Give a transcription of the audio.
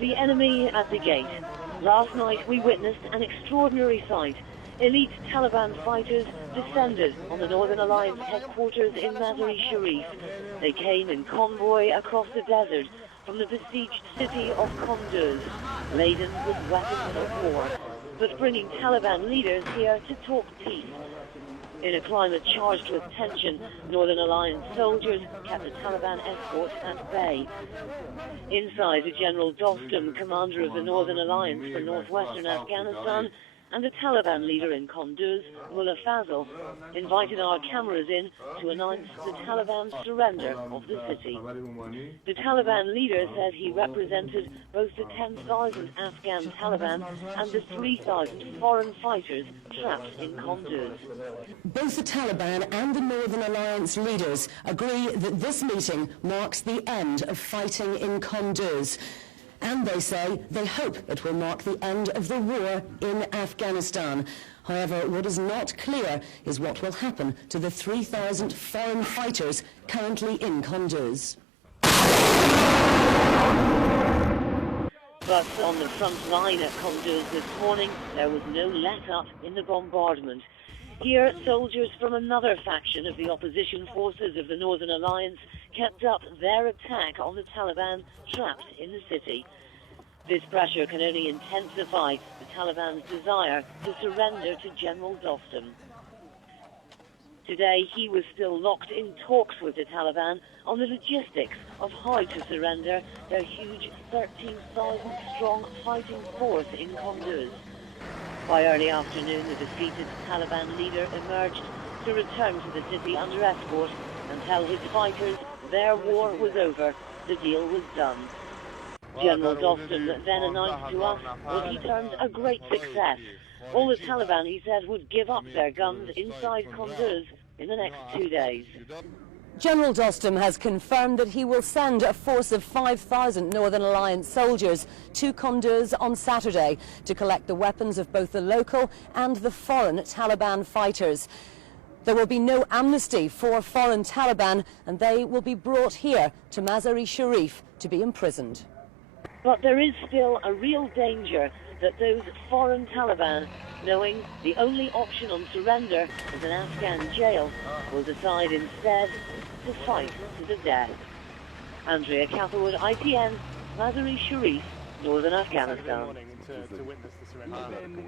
The enemy at the gate. Last night we witnessed an extraordinary sight. Elite Taliban fighters descended on the Northern Alliance headquarters in Mazar-e-Sharif. They came in convoy across the desert from the besieged city of Kunduz, laden with weapons of war, but bringing Taliban leaders here to talk peace. In a climate charged with tension, Northern Alliance soldiers kept the Taliban escort at bay. Inside, General Dostum, commander of the Northern Alliance for northwestern Afghanistan, and the Taliban leader in Kunduz, Mullah Fazl, invited our cameras in to announce the Taliban's surrender of the city. The Taliban leader said he represented both the 10,000 Afghan Taliban and the 3,000 foreign fighters trapped in Kunduz. Both the Taliban and the Northern Alliance leaders agree that this meeting marks the end of fighting in Kunduz. And they say they hope it will mark the end of the war in Afghanistan. However, what is not clear is what will happen to the 3,000 foreign fighters currently in Kunduz. But on the front line at Kunduz this morning, there was no let-up in the bombardment. Here, soldiers from another faction of the opposition forces of the Northern Alliance kept up their attack on the Taliban trapped in the city. This pressure can only intensify the Taliban's desire to surrender to General Dostum. Today, he was still locked in talks with the Taliban on the logistics of how to surrender their huge 13,000-strong fighting force in Kunduz. By early afternoon, the defeated Taliban leader emerged to return to the city under escort and tell his fighters their war was over, the deal was done. General Dostum then announced to us what he termed a great success. All the Taliban, he said, would give up their guns inside Kunduz in the next 2 days. General Dostum has confirmed that he will send a force of 5,000 Northern Alliance soldiers to Kunduz on Saturday to collect the weapons of both the local and the foreign Taliban fighters. There will be no amnesty for foreign Taliban, and they will be brought here to Mazar-e-Sharif to be imprisoned. But there is still a real danger that those foreign Taliban, knowing the only option on surrender is an Afghan jail, will decide instead to fight to the death. Andrea Catherwood, ITN, Mazar-e-Sharif, Northern Afghanistan. To witness the surrender.